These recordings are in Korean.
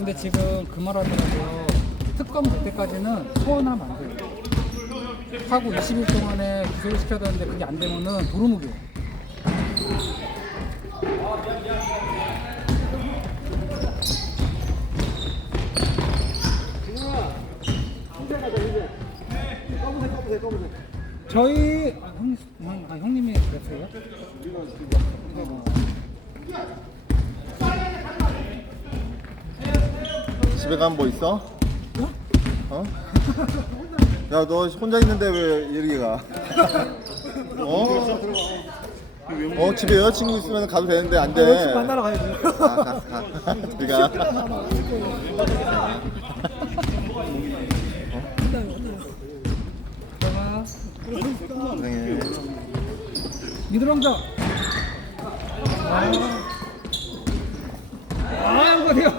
근데 지금 그 말 하더라고요. 특검 될 때까지는 소원하면 안 돼요. 하고 20일 동안에 기소를 시켜야 되는데 그게 안 되면은 도루묵이에요. 저희 아, 형, 아, 형님이 그랬어요? 집에 가면 뭐 있어? 어? 야 너 혼자 있는데 왜 이렇게 가? 어? 어 집에 여자친구 있으면 가도 되는데 안 돼. 여자친구 만나러 가야지. 아, 가, 가. 네가. 제가 네. 미드렁 자.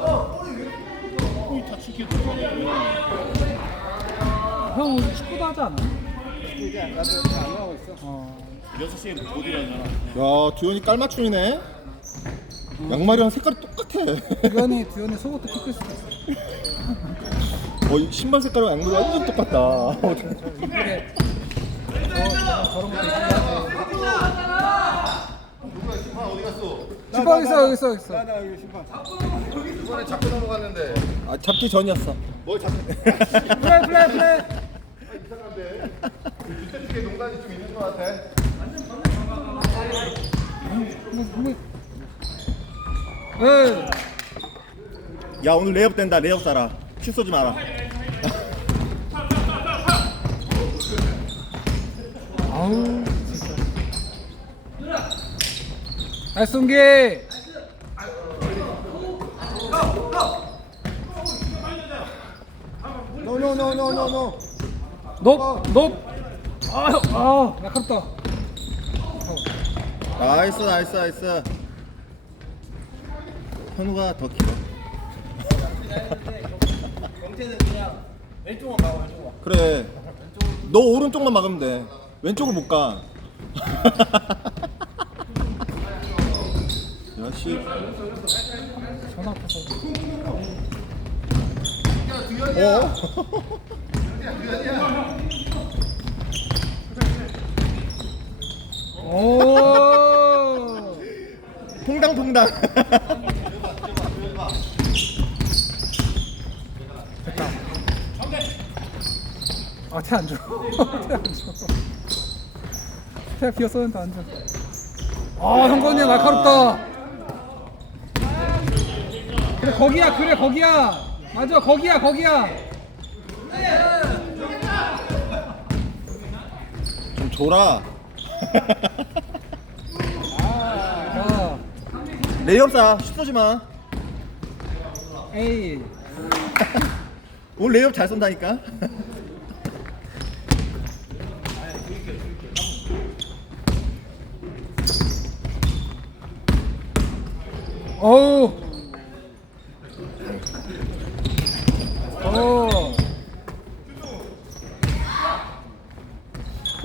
아, 이거 돼요. 거의 다 치킨 형 오늘 축구도 하지 않아? 어. 6시에 못 일어나잖아 야 두현이 깔맞춤이네. 양말이랑 색깔이 똑같아. 두현이 두현이 속옷도 피크스 있어. 어, 이 신발 색깔이랑 양말이 완전 똑같다. 이쁘게. 어, 저런 것도 있 고. 심판 있어 여기 있어 여기 있어. 이번에 잡고 넘어갔는데. 아 잡기 전이었어. 뭘 잡? 플레이 플레이 플레이. 이게 농간이 좀 있는 것 같아. 네. 야 오늘 레이업 된다. 레이업 사라. 슛 쏘지 마라. 아우 동기. 노노노노노노. 높 높. 아유 아 약합다. 나이스 나이스 나이스. 현우가 더 길어. 경태는 그냥 왼쪽만 가고 왼쪽만. 그래. 너 오른쪽만 막으면 돼. 왼쪽을 못 가. 전화 아파서. 어? 오. 퐁당퐁당. 아, 태안 줘. 태안 줘. 태 비었었는데 안 줘. 아, 형건이 날카롭다. 그래, 거기야, 그래, 거기야. 맞아, 거기야, 거기야. 좀 줘라. 아, 레이업 사. 슛 쏘지 마. 에이. 오늘 레이업 잘 쏜다니까. 어우.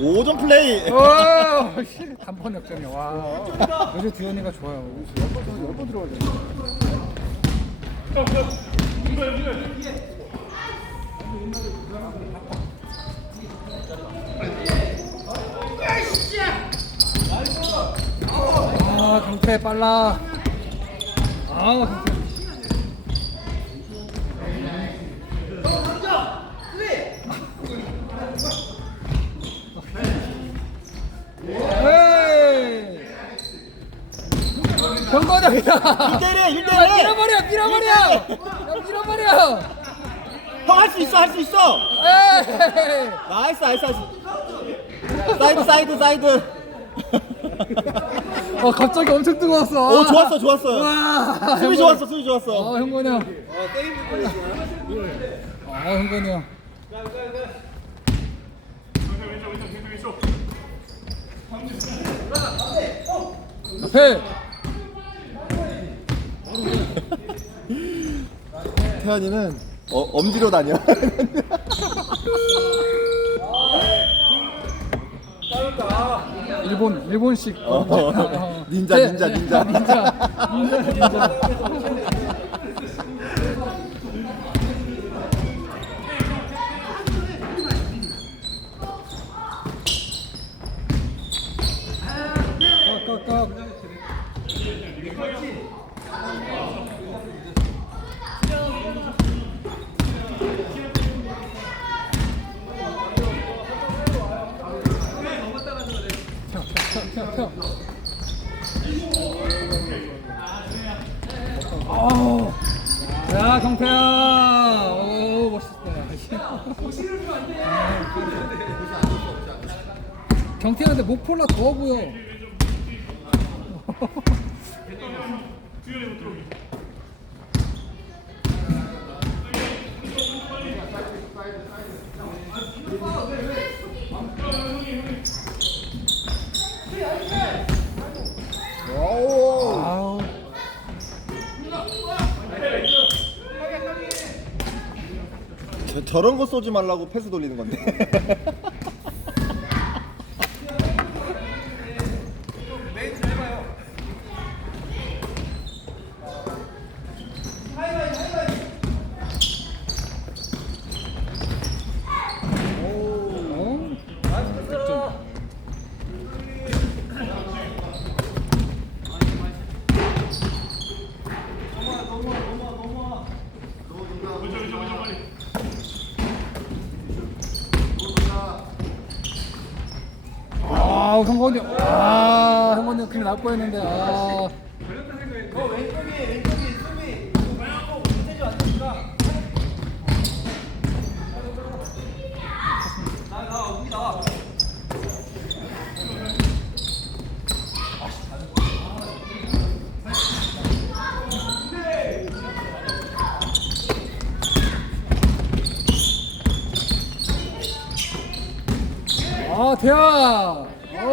오. 5점 플레이. 오. 씨, 단번 역전이야. 와. 요즘 듀언이가 좋아요. 몇번 들어가야 돼. 아, 경태 빨라. 아, 경태. 에이! 경건형이다. 1대1 야, 1대1. 밀어버려, 밀어버려. 야, 밀어버려. 형할 수 있어 할 수 있어. 에이! 나이스 나이스 나이스. 사이드 사이드 사이드. 어, 갑자기 엄청 뜨거웠어. 오 좋았어 좋았어. 와, 수비 좋았어 수비 좋았어. 어, 형건이 형. 어, 형건이 형. 앞에 태연이는 어, 엄지로 다녀. 일본 일본식 어, 닌자, 제- 닌자, 네, 닌자. 닌자 닌자 닌자 깍깍깍 펴, 펴, 펴, 펴. 어우. 야, 경태야. 오, 멋있다. 경태한테 목폴라 더워 보여. 저런 거 쏘지 말라고 패스 돌리는 건데. 어? 아, 형건이, 아, 형건이 큰일 날 뻔했는데, 아. 아, 태야!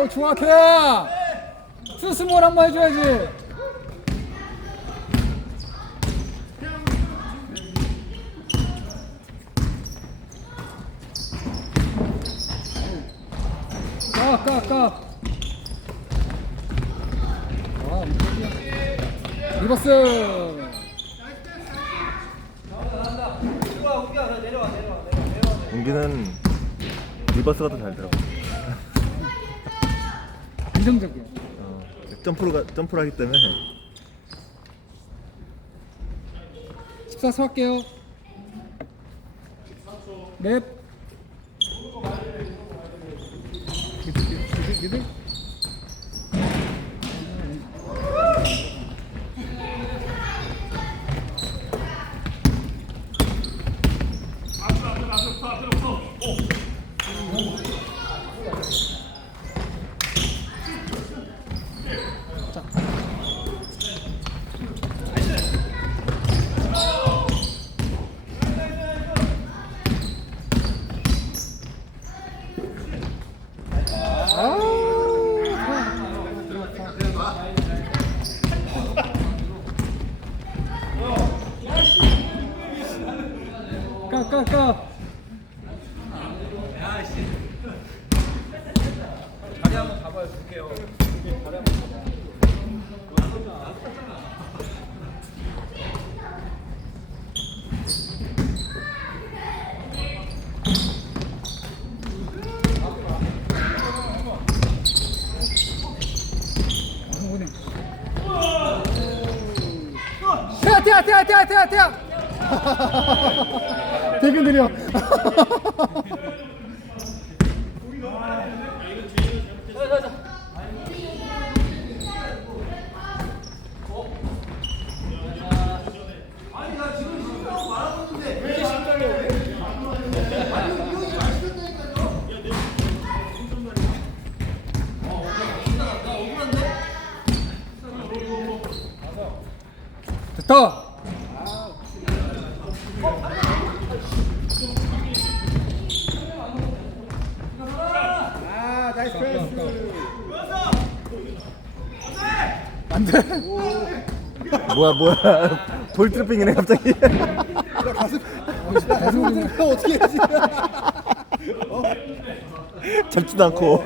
어, 좋아, 태야! 투스몰 한 번 해줘야지. 까, 까, 까. 아. 리버스! 공기는 리버스가 더 잘 들어. 긍정적이야. 어, 점프를 점프를 하기 때문에 14초 할게요. 넵. 미들, 미들, 미들. 까, 까, 까. 자리 한번 잡아요 줄게요. 태야, 태야, 태야, 태야, 태야. 되게 느려. 됐다. 아 나이스 안 돼. 뭐야 뭐야 볼 트래핑이네 갑자기. 가슴 어떻게 해야지? 잡지도 않고.